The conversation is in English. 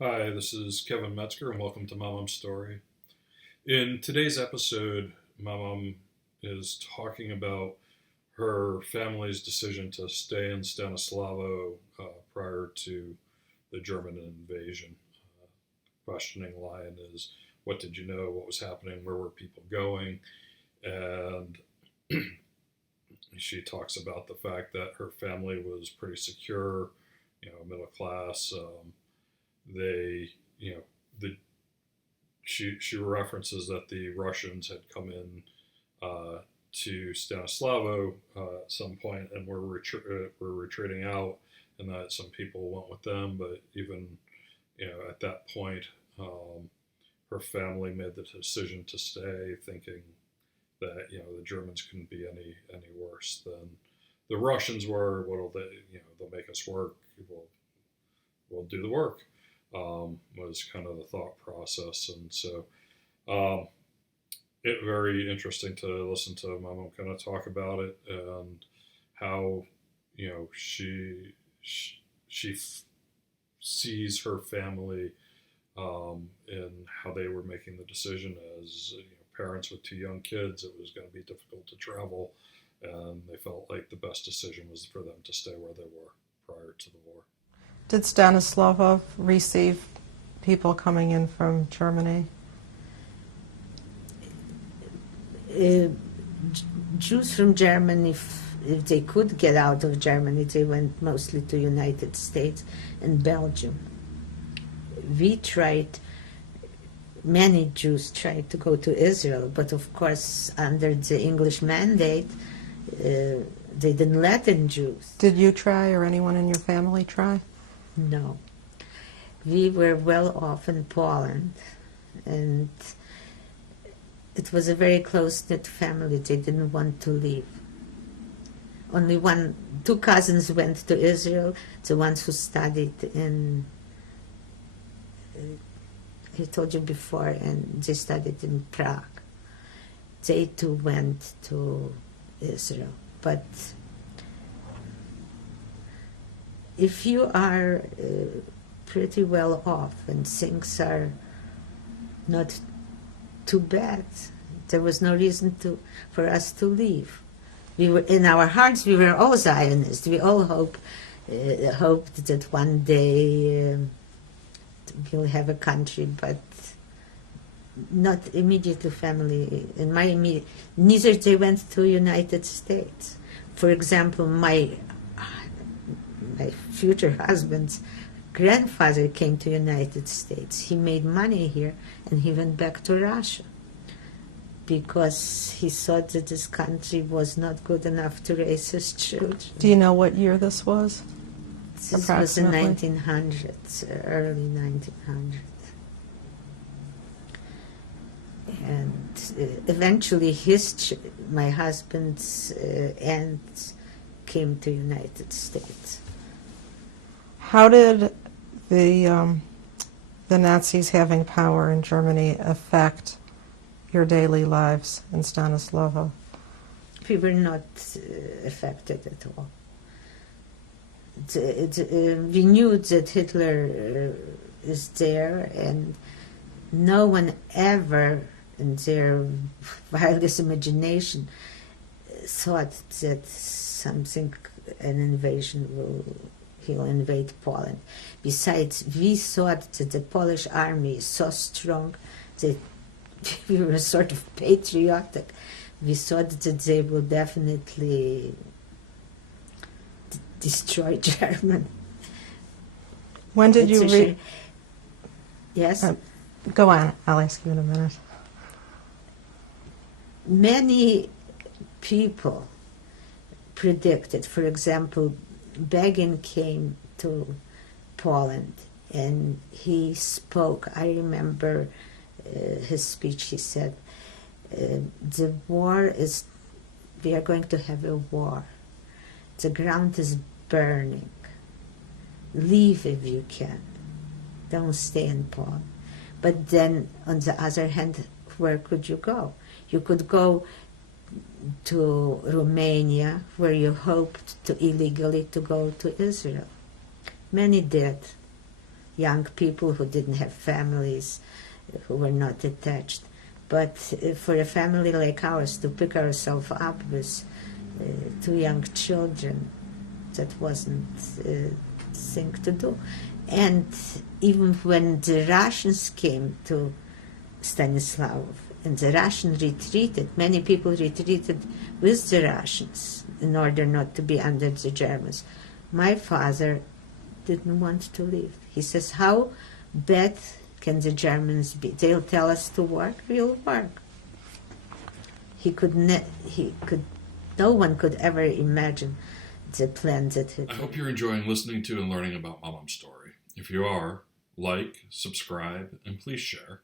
Hi, this is Kevin Metzger, and welcome to MomMom's Story. In today's episode, MomMom is talking about her family's decision to stay in Stanislavo prior to the German invasion. Questioning line is, what did you know? What was happening? Where were people going? And she talks about the fact that her family was pretty secure, middle class. They, you know, the she references that the Russians had come in to Stanislavo at some point and were retreating out, and that some people went with them. But even at that point, her family made the decision to stay, thinking that the Germans couldn't be any worse than the Russians were. What'll they they'll make us work. We'll do the work. Was kind of the thought process, and so it very interesting to listen to Mama kind of talk about it and how she sees her family and how they were making the decision as parents with two young kids. It was going to be difficult to travel, and they felt like the best decision was for them to stay where they were prior to the war. Did Stanislav receive people coming in from Germany? Jews from Germany, if they could get out of Germany, they went mostly to United States and Belgium. Many Jews tried to go to Israel, but of course under the English mandate, they didn't let in Jews. Did you try, or anyone in your family try? No. We were well off in Poland, and it was a very close-knit family. They didn't want to leave. Only two cousins went to Israel, the ones who studied in, I told you before, and they studied in Prague. They too went to Israel. But if you are pretty well off and things are not too bad, there was no reason for us to leave. We were in our hearts. We were all Zionists. We all hoped that one day we'll have a country, but not immediately family. In my immediate, neither they went to United States. For example, my future husband's grandfather came to United States. He made money here, and he went back to Russia because he thought that this country was not good enough to raise his children. Do you know what year this was? This was in 1900s, early 1900s. And eventually my husband's aunt came to United States. How did the Nazis having power in Germany affect your daily lives in Stanislavo? We were not affected at all. We knew that Hitler is there, and no one ever, in their wildest imagination, thought that he'll invade Poland. Besides, we thought that the Polish army is so strong that we were sort of patriotic. We thought that they will definitely destroy Germany. When did you read? Yes? Go on. I'll ask you in a minute. Many people predicted, for example, Begin came to Poland and he spoke. I remember his speech. He said, we are going to have a war. The ground is burning. Leave if you can. Don't stay in Poland. But then, on the other hand, where could you go? You could go to Romania, where you hoped to illegally to go to Israel. Many did. young people who didn't have families, who were not attached. But for a family like ours to pick ourselves up with two young children, that wasn't a thing to do. And even when the Russians came to Stanislav and the Russians retreated, many people retreated with the Russians in order not to be under the Germans. My father didn't want to leave. He says, how bad can the Germans be? They'll tell us to work, we'll work. No one could ever imagine the plan that I hope you're enjoying listening to and learning about MomMom's story. If you are, like, subscribe, and please share.